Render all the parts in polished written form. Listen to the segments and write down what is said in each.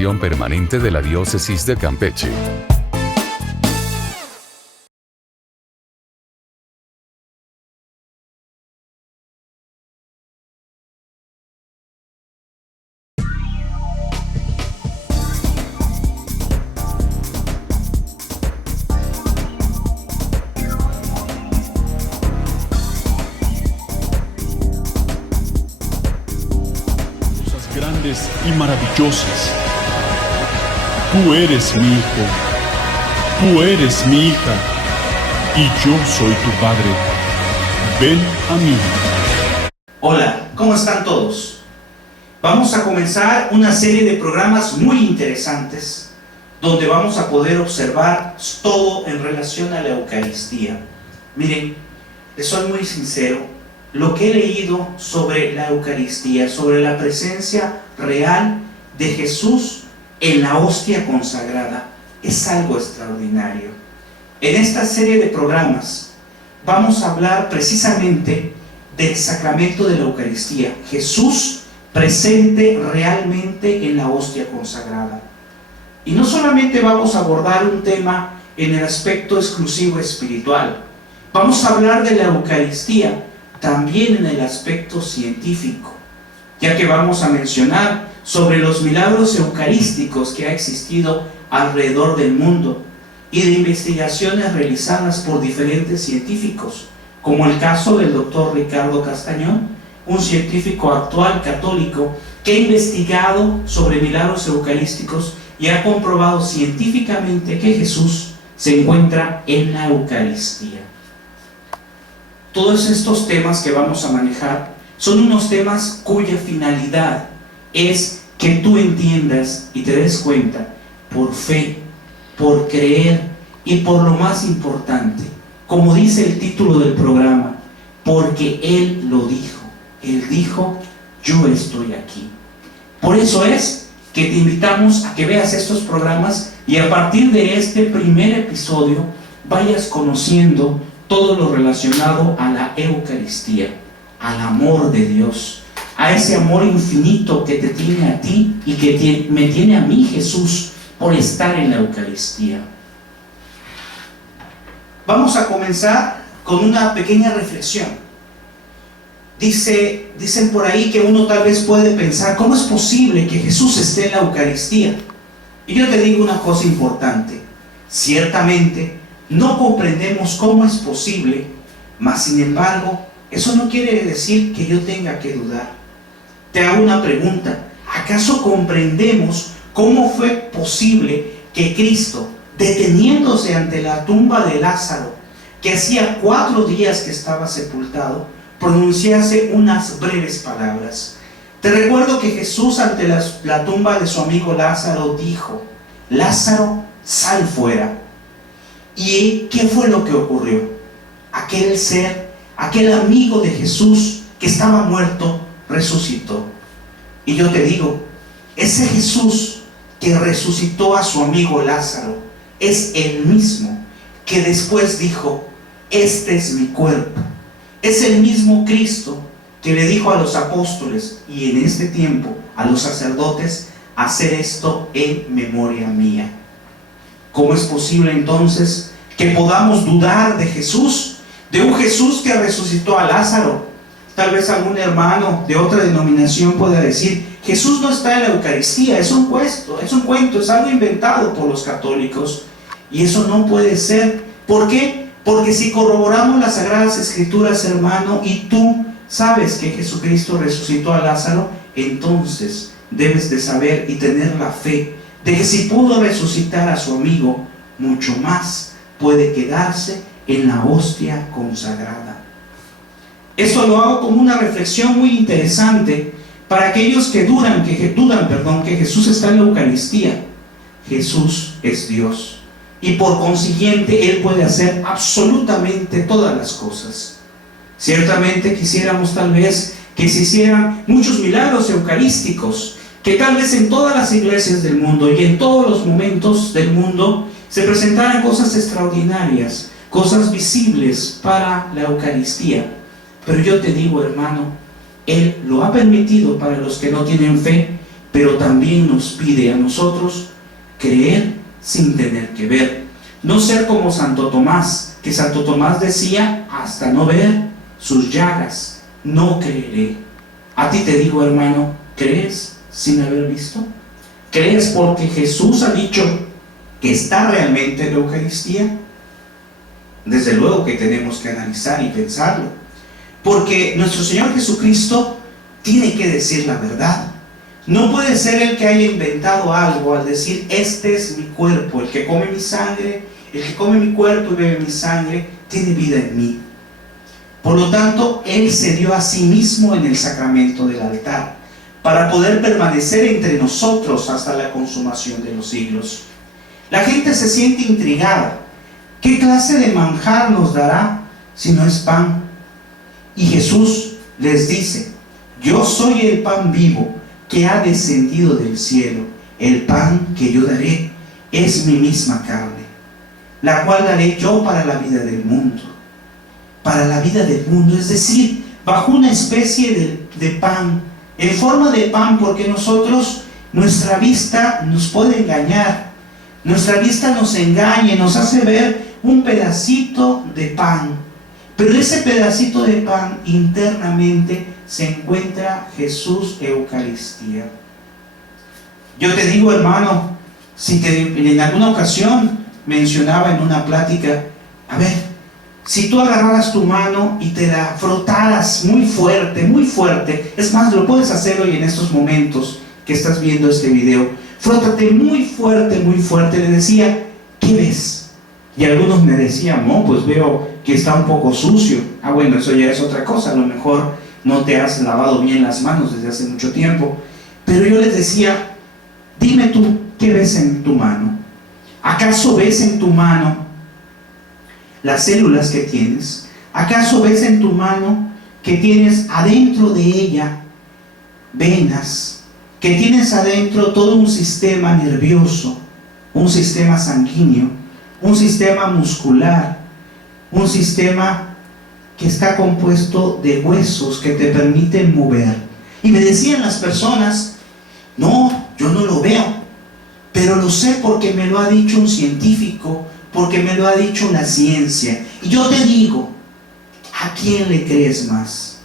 Congregación Permanente de la Diócesis de Campeche. Y maravillosas. Tú eres mi hijo, tú eres mi hija, y yo soy tu padre. Ven a mí. Hola, ¿cómo están todos? Vamos a comenzar una serie de programas muy interesantes donde vamos a poder observar todo en relación a la Eucaristía. Miren, les soy muy sincero. Lo que he leído sobre la Eucaristía, sobre la presencia real de Jesús en la hostia consagrada, es algo extraordinario. En esta serie de programas vamos a hablar precisamente del sacramento de la Eucaristía, Jesús presente realmente en la hostia consagrada. Y no solamente vamos a abordar un tema en el aspecto exclusivo espiritual, vamos a hablar de la Eucaristía también en el aspecto científico, ya que vamos a mencionar sobre los milagros eucarísticos que ha existido alrededor del mundo y de investigaciones realizadas por diferentes científicos, como el caso del doctor Ricardo Castañón, un científico actual católico que ha investigado sobre milagros eucarísticos y ha comprobado científicamente que Jesús se encuentra en la Eucaristía. Todos estos temas que vamos a manejar son unos temas cuya finalidad es que tú entiendas y te des cuenta, por fe, por creer y por lo más importante, como dice el título del programa, porque Él lo dijo. Él dijo, yo estoy aquí. Por eso es que te invitamos a que veas estos programas y a partir de este primer episodio vayas conociendo todo lo relacionado a la Eucaristía, al amor de Dios, a ese amor infinito que te tiene a ti y que me tiene a mí Jesús por estar en la Eucaristía. Vamos a comenzar con una pequeña reflexión. Dicen por ahí que uno tal vez puede pensar, ¿cómo es posible que Jesús esté en la Eucaristía? Y yo te digo una cosa importante, ciertamente no comprendemos cómo es posible, mas sin embargo, eso no quiere decir que yo tenga que dudar. Te hago una pregunta, ¿acaso comprendemos cómo fue posible que Cristo, deteniéndose ante la tumba de Lázaro, que hacía 4 días que estaba sepultado, pronunciase unas breves palabras? Te recuerdo que Jesús ante la tumba de su amigo Lázaro dijo, Lázaro, sal fuera. ¿Y qué fue lo que ocurrió? Aquel ser, aquel amigo de Jesús que estaba muerto, resucitó. Y yo te digo, ese Jesús que resucitó a su amigo Lázaro es el mismo que después dijo, este es mi cuerpo. Es el mismo Cristo que le dijo a los apóstoles y en este tiempo a los sacerdotes, hacer esto en memoria mía. ¿Cómo es posible entonces que podamos dudar de Jesús? De un Jesús que resucitó a Lázaro. Tal vez algún hermano de otra denominación pueda decir, Jesús no está en la Eucaristía, es un cuento, es algo inventado por los católicos. Y eso no puede ser. ¿Por qué? Porque si corroboramos las Sagradas Escrituras, hermano, y tú sabes que Jesucristo resucitó a Lázaro, entonces debes de saber y tener la fe de que si pudo resucitar a su amigo, mucho más puede quedarse en la hostia consagrada. Esto lo hago como una reflexión muy interesante para aquellos que dudan que Jesús está en la Eucaristía. Jesús es Dios y por consiguiente Él puede hacer absolutamente todas las cosas. Ciertamente quisiéramos tal vez que se hicieran muchos milagros eucarísticos, que tal vez en todas las iglesias del mundo y en todos los momentos del mundo se presentaran cosas extraordinarias, cosas visibles para la Eucaristía. Pero yo te digo, hermano, Él lo ha permitido para los que no tienen fe, pero también nos pide a nosotros creer sin tener que ver. No ser como Santo Tomás, que Santo Tomás decía: hasta no ver sus llagas, no creeré. A ti te digo, hermano, ¿crees sin haber visto? ¿Crees porque Jesús ha dicho que está realmente en la Eucaristía? Desde luego que tenemos que analizar y pensarlo, porque nuestro Señor Jesucristo tiene que decir la verdad. No puede ser el que haya inventado algo al decir: este es mi cuerpo, el que come mi sangre, el que come mi cuerpo y bebe mi sangre, tiene vida en mí. Por lo tanto, Él se dio a sí mismo en el sacramento del altar, para poder permanecer entre nosotros hasta la consumación de los siglos. La gente se siente intrigada. ¿Qué clase de manjar nos dará si no es pan? Y Jesús les dice: yo soy el pan vivo que ha descendido del cielo. El pan que yo daré es mi misma carne, la cual daré yo para la vida del mundo. Para la vida del mundo, es decir, bajo una especie de pan, en forma de pan, porque nosotros, nuestra vista nos puede engañar, nuestra vista nos engaña, nos hace ver un pedacito de pan, pero ese pedacito de pan internamente se encuentra Jesús Eucaristía. Yo te digo, hermano, si en alguna ocasión mencionaba en una plática, a ver, si tú agarraras tu mano y te la frotaras muy fuerte, es más, lo puedes hacer hoy en estos momentos que estás viendo este video, frótate muy fuerte, le decía: ¿qué ves? Y algunos me decían: no, pues veo que está un poco sucio. Ah, bueno, eso ya es otra cosa, a lo mejor no te has lavado bien las manos desde hace mucho tiempo. Pero yo les decía: dime tú, ¿qué ves en tu mano? ¿Acaso ves en tu mano las células que tienes? ¿Acaso ves en tu mano que tienes adentro de ella venas, que tienes adentro todo un sistema nervioso, un sistema sanguíneo, un sistema muscular, un sistema que está compuesto de huesos que te permiten mover? Y me decían las personas: no, yo no lo veo, pero lo sé porque me lo ha dicho un científico, porque me lo ha dicho la ciencia. Y yo te digo, ¿a quién le crees más?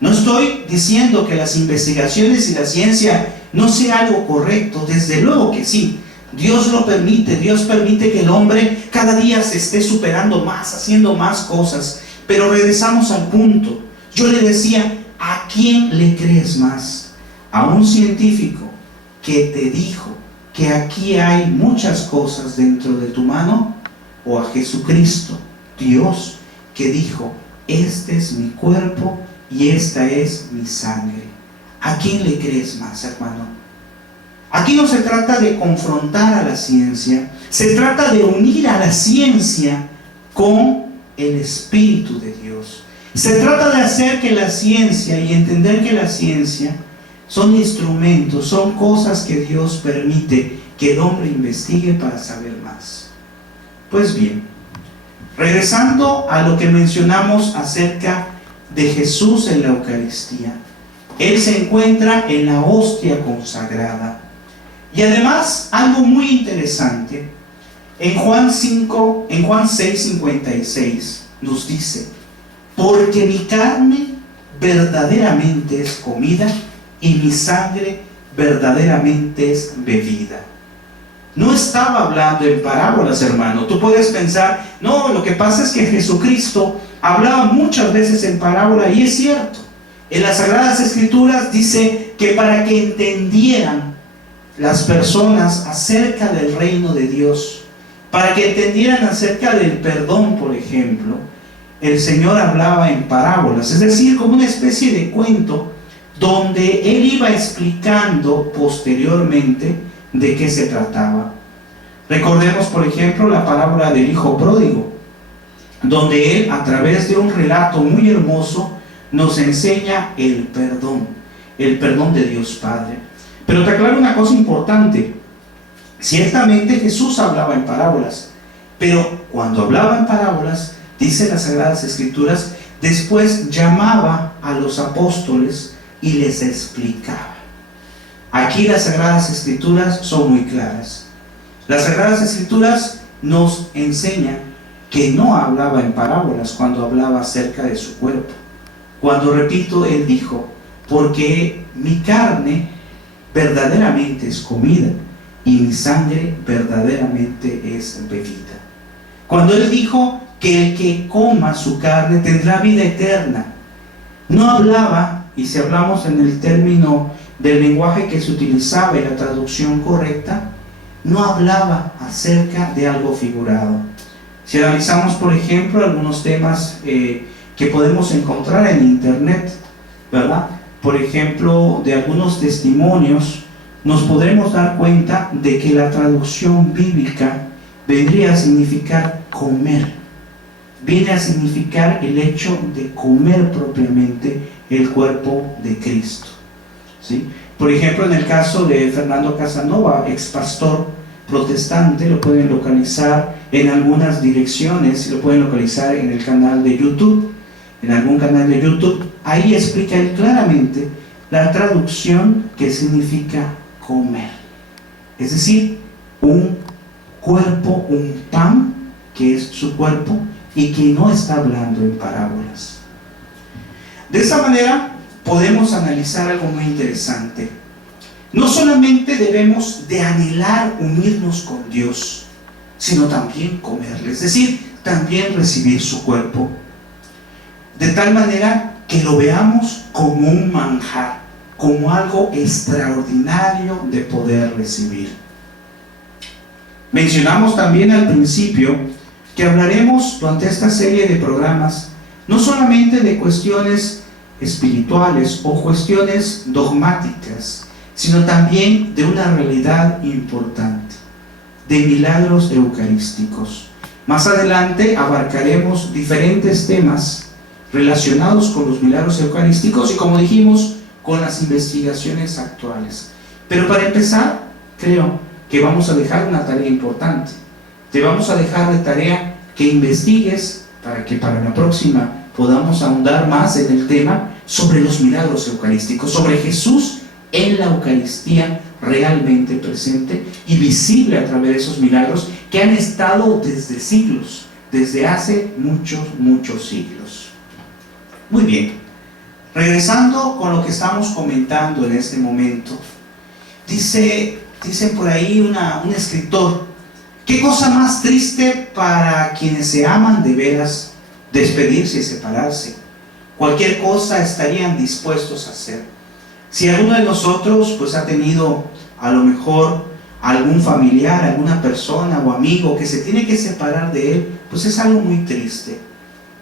No estoy diciendo que las investigaciones y la ciencia no sea algo correcto, desde luego que sí. Dios lo permite, Dios permite que el hombre cada día se esté superando más, haciendo más cosas. Pero regresamos al punto. Yo le decía: ¿a quién le crees más? ¿A un científico que te dijo que aquí hay muchas cosas dentro de tu mano? ¿O a Jesucristo, Dios, que dijo: este es mi cuerpo y esta es mi sangre? ¿A quién le crees más, hermano? Aquí no se trata de confrontar a la ciencia, se trata de unir a la ciencia con el Espíritu de Dios. Se trata de hacer que la ciencia, y entender que la ciencia son instrumentos, son cosas que Dios permite que el hombre investigue para saber más. Pues bien, regresando a lo que mencionamos acerca de Jesús en la Eucaristía, Él se encuentra en la hostia consagrada. Y además, algo muy interesante, en Juan 6:56 nos dice: porque mi carne verdaderamente es comida y mi sangre verdaderamente es bebida. No estaba hablando en parábolas, hermano. Tú puedes pensar: no, lo que pasa es que Jesucristo hablaba muchas veces en parábola, y es cierto. En las Sagradas Escrituras dice que para que entendieran las personas acerca del reino de Dios, para que entendieran acerca del perdón, por ejemplo, el Señor hablaba en parábolas, es decir, como una especie de cuento donde Él iba explicando posteriormente de qué se trataba. Recordemos, por ejemplo, la parábola del hijo pródigo, donde Él, a través de un relato muy hermoso, nos enseña el perdón de Dios Padre. Pero te aclaro una cosa importante: ciertamente Jesús hablaba en parábolas, pero cuando hablaba en parábolas, dice las Sagradas Escrituras, después llamaba a los apóstoles y les explicaba. Aquí las Sagradas Escrituras son muy claras. Las Sagradas Escrituras nos enseñan que no hablaba en parábolas cuando hablaba acerca de su cuerpo. Cuando, repito, Él dijo, porque mi carne verdaderamente es comida y mi sangre verdaderamente es bebida. Cuando Él dijo que el que coma su carne tendrá vida eterna, no hablaba, y si hablamos en el término del lenguaje que se utilizaba y la traducción correcta, no hablaba acerca de algo figurado. Si analizamos, por ejemplo, algunos temas que podemos encontrar en internet, ¿verdad? Por ejemplo, de algunos testimonios, nos podremos dar cuenta de que la traducción bíblica vendría a significar comer. Viene a significar el hecho de comer propiamente el cuerpo de Cristo, ¿sí? Por ejemplo, en el caso de Fernando Casanova, ex pastor protestante, lo pueden localizar en algunas direcciones, lo pueden localizar en el canal de YouTube, en algún canal de YouTube. Ahí explica él claramente la traducción que significa comer, es decir, un cuerpo, un pan que es su cuerpo y que no está hablando en parábolas. De esa manera podemos analizar algo muy interesante. No solamente debemos de anhelar unirnos con Dios, sino también comerle, es decir, también recibir su cuerpo, de tal manera que lo veamos como un manjar, como algo extraordinario de poder recibir. Mencionamos también al principio que hablaremos durante esta serie de programas no solamente de cuestiones espirituales o cuestiones dogmáticas, sino también de una realidad importante, de milagros eucarísticos. Más adelante abarcaremos diferentes temas relacionados con los milagros eucarísticos y, como dijimos, con las investigaciones actuales. Pero para empezar, creo que vamos a dejar una tarea importante. Te vamos a dejar de tarea que investigues para que para la próxima podamos ahondar más en el tema sobre los milagros eucarísticos, sobre Jesús en la Eucaristía realmente presente y visible a través de esos milagros que han estado desde siglos, desde hace muchos siglos. Muy bien, regresando con lo que estamos comentando en este momento, dice por ahí un escritor: qué cosa más triste para quienes se aman de veras, despedirse y separarse. Cualquier cosa estarían dispuestos a hacer. Si alguno de nosotros pues ha tenido a lo mejor algún familiar, alguna persona o amigo que se tiene que separar de él, pues es algo muy triste.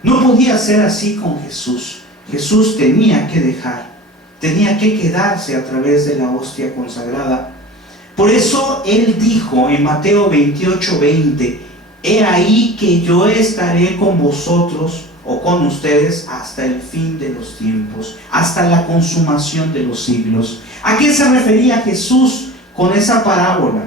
No podía ser así con Jesús. Jesús tenía que dejar, tenía que quedarse a través de la hostia consagrada. Por eso Él dijo en Mateo 28:20, he ahí que yo estaré con vosotros o con ustedes hasta el fin de los tiempos, hasta la consumación de los siglos. ¿A qué se refería Jesús con esa parábola?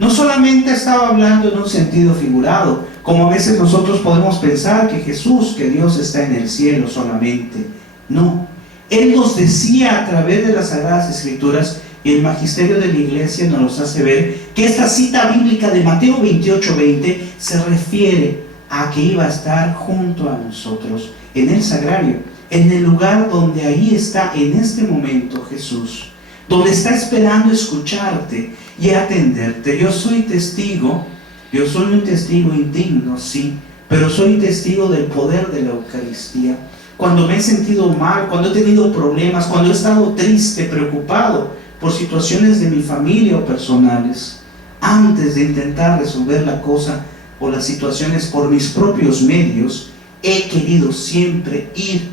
No solamente estaba hablando en un sentido figurado, como a veces nosotros podemos pensar que Jesús, que Dios está en el cielo solamente. No, Él nos decía a través de las Sagradas Escrituras, y el magisterio de la Iglesia nos hace ver que esta cita bíblica de Mateo 28:20 se refiere a que iba a estar junto a nosotros en el sagrario, en el lugar donde ahí está en este momento Jesús, donde está esperando escucharte y atenderte. Yo soy testigo, yo soy un testigo indigno, sí, pero soy testigo del poder de la Eucaristía. Cuando me he sentido mal, cuando he tenido problemas, cuando he estado triste, preocupado por situaciones de mi familia o personales, antes de intentar resolver la cosa o las situaciones por mis propios medios, he querido siempre ir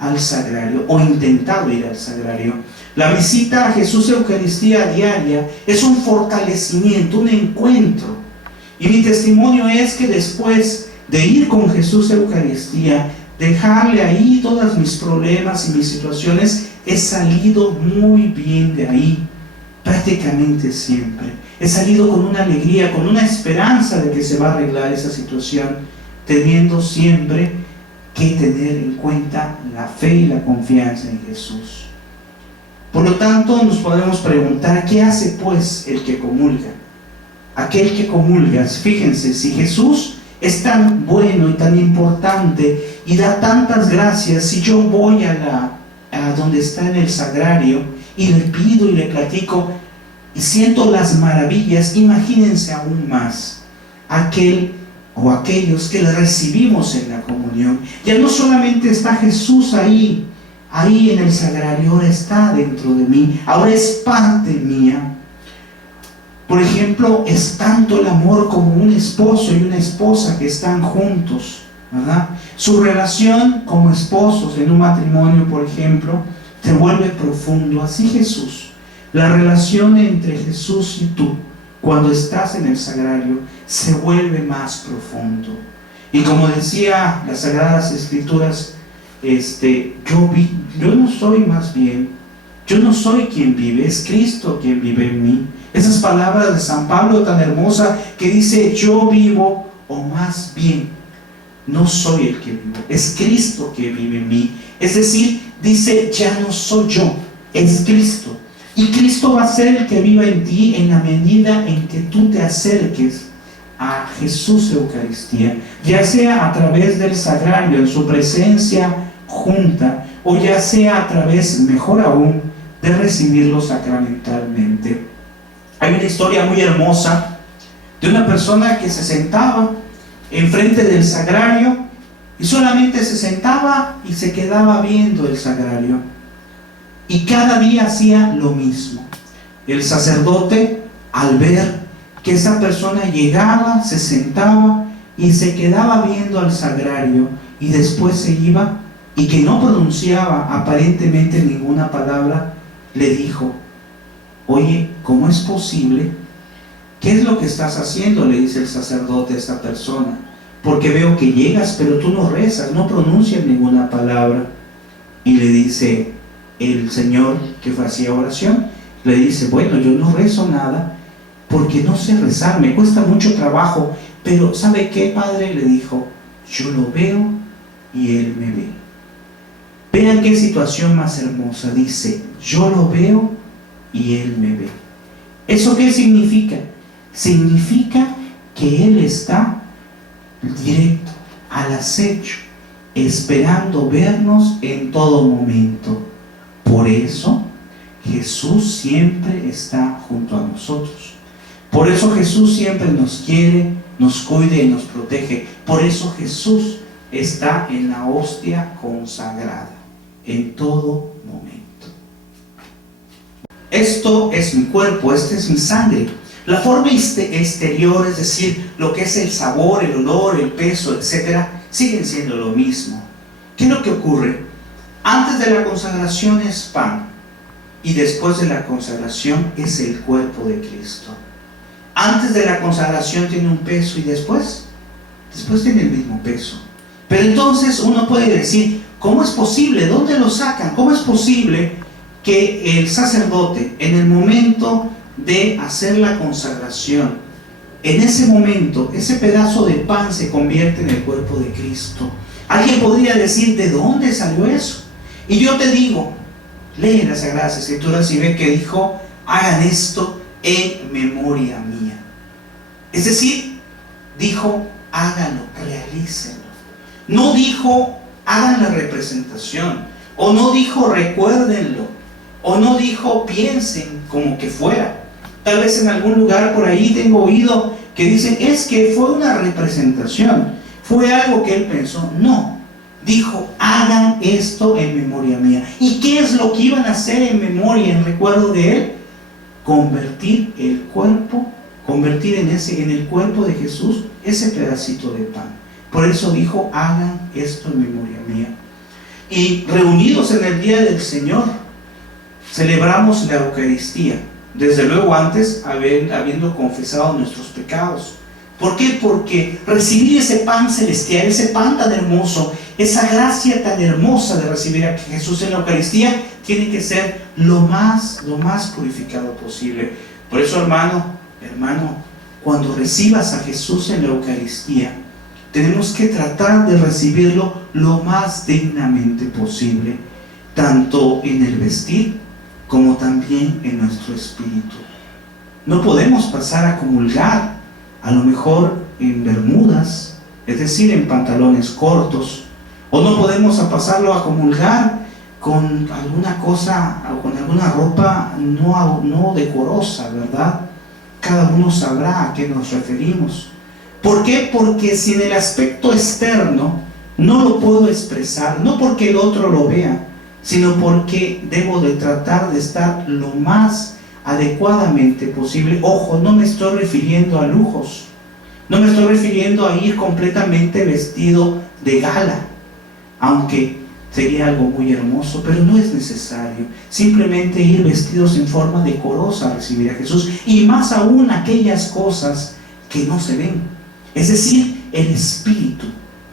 al sagrario o intentado ir al sagrario. La visita a Jesús Eucaristía diaria es un fortalecimiento, un encuentro. Y mi testimonio es que después de ir con Jesús Eucaristía, dejarle ahí todos mis problemas y mis situaciones, he salido muy bien de ahí, prácticamente siempre. He salido con una alegría, con una esperanza de que se va a arreglar esa situación, teniendo siempre que tener en cuenta la fe y la confianza en Jesús. Por lo tanto, nos podemos preguntar, ¿qué hace pues el que comulga? Aquel que comulga, fíjense, si Jesús es tan bueno y tan importante y da tantas gracias, si yo voy a donde está en el sagrario y le pido y le platico y siento las maravillas, imagínense aún más aquel o aquellos que le recibimos en la comunión. Ya no solamente está Jesús ahí en el sagrario, ahora está dentro de mí, ahora es parte mía. Por ejemplo, es tanto el amor como un esposo y una esposa que están juntos, ¿verdad? Su relación como esposos en un matrimonio, por ejemplo, se vuelve profundo. Así Jesús, la relación entre Jesús y tú, cuando estás en el sagrario, se vuelve más profundo. Y como decía las Sagradas Escrituras, yo no soy más bien, yo no soy quien vive, es Cristo quien vive en mí. Esas palabras de San Pablo tan hermosa que dice, yo vivo, o más bien, no soy el que vivo, es Cristo que vive en mí. Es decir, dice, ya no soy yo, es Cristo. Y Cristo va a ser el que viva en ti en la medida en que tú te acerques a Jesús Eucaristía, ya sea a través del sagrario, en su presencia junta, o ya sea a través, mejor aún, de recibirlo sacramentalmente. Hay una historia muy hermosa de una persona que se sentaba enfrente del sagrario y solamente se sentaba y se quedaba viendo el sagrario. Y cada día hacía lo mismo. El sacerdote, al ver que esa persona llegaba, se sentaba y se quedaba viendo al sagrario y después se iba y que no pronunciaba aparentemente ninguna palabra, le dijo, oye, ¿cómo es posible? ¿Qué es lo que estás haciendo?, le dice el sacerdote a esta persona, porque veo que llegas pero tú no rezas, no pronuncias ninguna palabra. Y le dice el Señor que hacía oración, le dice, bueno, yo no rezo nada porque no sé rezar, me cuesta mucho trabajo, pero ¿sabe qué, Padre?, le dijo, yo lo veo y Él me ve. Vean qué situación más hermosa, dice, yo lo veo y Él me ve. ¿Eso qué significa? Significa que Él está directo, al acecho, esperando vernos en todo momento. Por eso Jesús siempre está junto a nosotros. Por eso Jesús siempre nos quiere, nos cuida y nos protege. Por eso Jesús está en la hostia consagrada, en todo momento. Esto es mi cuerpo, esta es mi sangre. La forma exterior, es decir, lo que es el sabor, el olor, el peso, etc., siguen siendo lo mismo. ¿Qué es lo que ocurre? Antes de la consagración es pan y después de la consagración es el cuerpo de Cristo. Antes de la consagración tiene un peso y después tiene el mismo peso. Pero entonces uno puede decir, ¿cómo es posible? ¿Dónde lo sacan? ¿Cómo es posible que el sacerdote, en el momento de hacer la consagración, en ese momento, ese pedazo de pan se convierte en el cuerpo de Cristo? Alguien podría decir, ¿de dónde salió eso? Y yo te digo, lee las Sagradas Escrituras y ve que dijo, hagan esto en memoria mía. Es decir, dijo, háganlo, realícenlo. No dijo, hagan la representación, o no dijo, recuérdenlo, o no dijo, piensen como que fuera. Tal vez en algún lugar por ahí tengo oído que dicen, es que fue una representación, fue algo que él pensó. No, dijo, hagan esto en memoria mía. ¿Y qué es lo que iban a hacer en memoria, en recuerdo de él? Convertir el cuerpo, convertir en el cuerpo de Jesús ese pedacito de pan. Por eso dijo, hagan esto en memoria mía. Y reunidos en el día del Señor, celebramos la Eucaristía. Desde luego antes, habiendo confesado nuestros pecados. ¿Por qué? Porque recibir ese pan celestial, ese pan tan hermoso, esa gracia tan hermosa de recibir a Jesús en la Eucaristía, tiene que ser lo más purificado posible. Por eso, hermano, cuando recibas a Jesús en la Eucaristía, tenemos que tratar de recibirlo lo más dignamente posible, tanto en el vestir como también en nuestro espíritu. No podemos pasar a comulgar, a lo mejor en bermudas, es decir, en pantalones cortos, o no podemos pasarlo a comulgar con alguna cosa o con alguna ropa no decorosa, ¿verdad? Cada uno sabrá a qué nos referimos. ¿Por qué? Porque si en el aspecto externo no lo puedo expresar, no porque el otro lo vea, sino porque debo de tratar de estar lo más adecuadamente posible. Ojo, no me estoy refiriendo a lujos, no me estoy refiriendo a ir completamente vestido de gala, aunque sería algo muy hermoso, pero no es necesario. Simplemente ir vestidos en forma decorosa a recibir a Jesús, y más aún aquellas cosas que no se ven, es decir, el espíritu.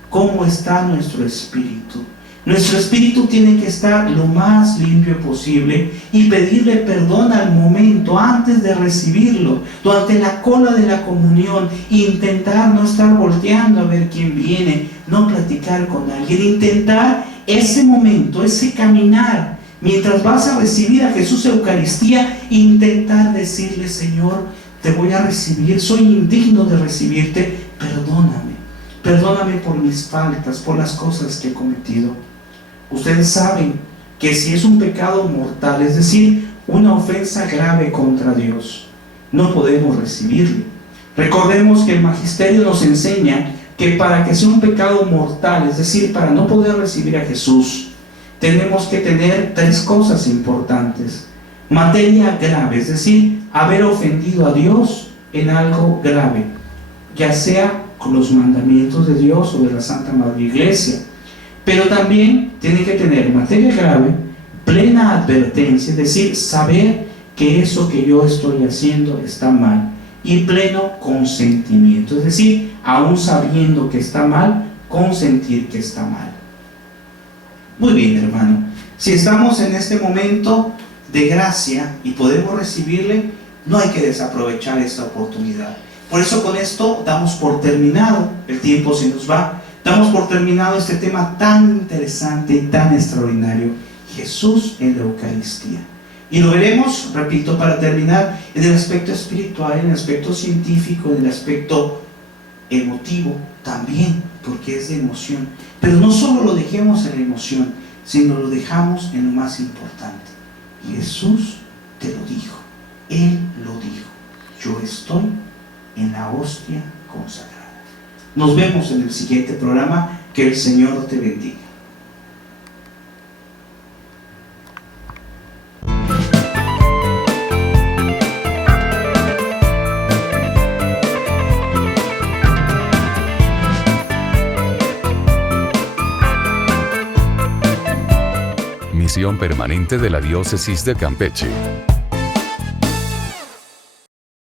¿Cómo está nuestro espíritu? Nuestro espíritu tiene que estar lo más limpio posible y pedirle perdón al momento, antes de recibirlo, durante la cola de la comunión. Intentar no estar volteando a ver quién viene, no platicar con alguien, intentar ese momento, ese caminar, mientras vas a recibir a Jesús Eucaristía, intentar decirle: Señor, te voy a recibir, soy indigno de recibirte, perdóname por mis faltas, por las cosas que he cometido. Ustedes saben que si es un pecado mortal, es decir, una ofensa grave contra Dios, no podemos recibirle. Recordemos que el magisterio nos enseña que para que sea un pecado mortal, es decir, para no poder recibir a Jesús, tenemos que tener 3 cosas importantes. Materia grave, es decir, haber ofendido a Dios en algo grave, ya sea con los mandamientos de Dios o de la Santa Madre Iglesia. Pero también tiene que tener materia grave, plena advertencia, es decir, saber que eso que yo estoy haciendo está mal, y pleno consentimiento, es decir, aún sabiendo que está mal, consentir que está mal. Muy bien, hermano, si estamos en este momento de gracia y podemos recibirle, no hay que desaprovechar esta oportunidad. Por eso con esto damos por terminado, el tiempo se nos va, damos por terminado este tema tan interesante y tan extraordinario, Jesús en la Eucaristía. Y lo veremos, repito, para terminar, en el aspecto espiritual, en el aspecto científico, en el aspecto emotivo también, porque es de emoción. Pero no solo lo dejemos en la emoción, sino lo dejamos en lo más importante. Jesús te lo dijo, Él lo dijo: yo estoy en la hostia consagrada. Nos vemos en el siguiente programa. Que el Señor te bendiga. Misión Permanente de la Diócesis de Campeche.